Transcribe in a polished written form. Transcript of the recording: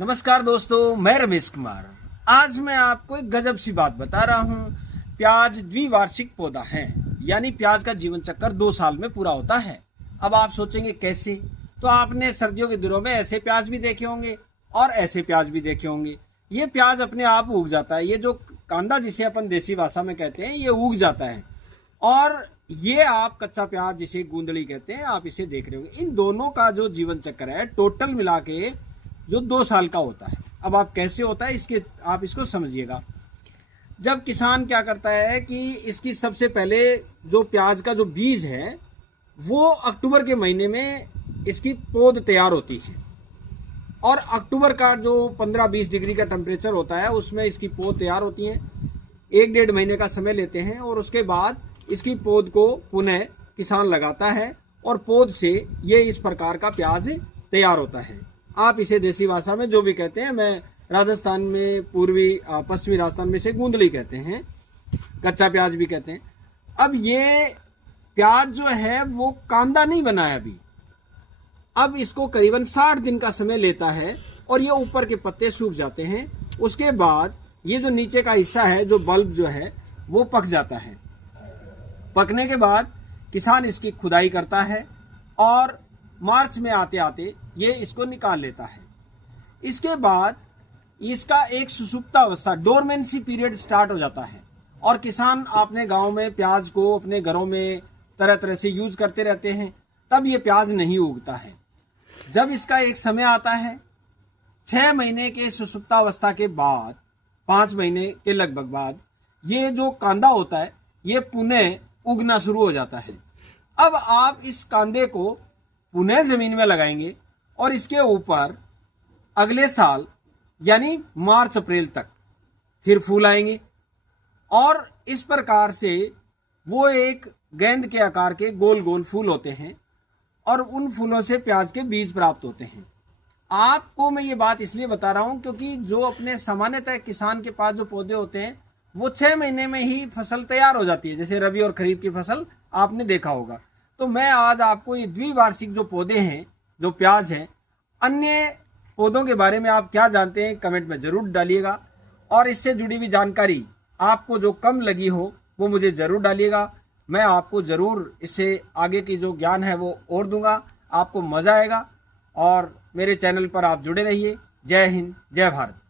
नमस्कार दोस्तों, मैं रमेश कुमार। आज मैं आपको एक गजब सी बात बता रहा हूँ। प्याज द्विवार्षिक पौधा है, यानी प्याज का जीवन चक्र 2 साल में पूरा होता है। अब आप सोचेंगे कैसे? तो आपने सर्दियों के दिनों में ऐसे प्याज भी देखे होंगे और ऐसे प्याज भी देखे होंगे। ये प्याज अपने आप उग जाता है। ये जो कांदा जिसे अपन देसी भाषा में कहते हैं, ये उग जाता है। और ये आप कच्चा प्याज जिसे गूंदली कहते हैं, आप इसे देख रहे होंगे। इन दोनों का जो जीवन चक्र है टोटल मिला के जो 2 साल का होता है। अब आप कैसे होता है आप इसको समझिएगा। जब किसान क्या करता है कि इसकी सबसे पहले जो प्याज का जो बीज है वो अक्टूबर के महीने में इसकी पौध तैयार होती है, और अक्टूबर का जो 15-20 डिग्री का टेम्परेचर होता है उसमें इसकी पौध तैयार होती है। 1-1.5 महीने का समय लेते हैं और उसके बाद इसकी पौध को पुनः किसान लगाता है और पौध से ये इस प्रकार का प्याज तैयार होता है। आप इसे देसी भाषा में जो भी कहते हैं, मैं राजस्थान में पश्चिमी राजस्थान में इसे गूंदली कहते हैं, कच्चा प्याज भी कहते हैं। अब ये प्याज जो है वो कांदा नहीं बना है अभी। अब इसको करीबन 60 दिन का समय लेता है और ये ऊपर के पत्ते सूख जाते हैं। उसके बाद ये जो नीचे का हिस्सा है, जो बल्ब जो है वो पक जाता है। पकने के बाद किसान इसकी खुदाई करता है और मार्च में आते आते ये इसको निकाल लेता है। इसके बाद इसका एक सुसुप्ता अवस्था, डोरमेंसी पीरियड स्टार्ट हो जाता है। और किसान अपने गांव में प्याज को अपने घरों में तरह तरह से यूज करते रहते हैं, तब ये प्याज नहीं उगता है। जब इसका एक समय आता है 6 महीने के सुसुप्ता अवस्था के बाद, 5 महीने के लगभग बाद, ये जो कांदा होता है ये पुनः उगना शुरू हो जाता है। अब आप इस कांदे को पुनः जमीन में लगाएंगे और इसके ऊपर अगले साल यानी मार्च अप्रैल तक फिर फूल आएंगे, और इस प्रकार से वो एक गेंद के आकार के गोल गोल फूल होते हैं और उन फूलों से प्याज के बीज प्राप्त होते हैं। आपको मैं ये बात इसलिए बता रहा हूं क्योंकि जो अपने सामान्यतः किसान के पास जो पौधे होते हैं वो 6 महीने में ही फसल तैयार हो जाती है, जैसे रबी और खरीफ की फसल आपने देखा होगा। तो मैं आज आपको ये द्विवार्षिक जो पौधे हैं, जो प्याज हैं, अन्य पौधों के बारे में आप क्या जानते हैं कमेंट में जरूर डालिएगा। और इससे जुड़ी हुई जानकारी आपको जो कम लगी हो वो मुझे जरूर डालिएगा। मैं आपको जरूर इससे आगे की जो ज्ञान है वो और दूंगा, आपको मजा आएगा। और मेरे चैनल पर आप जुड़े रहिए। जय हिंद, जय भारत।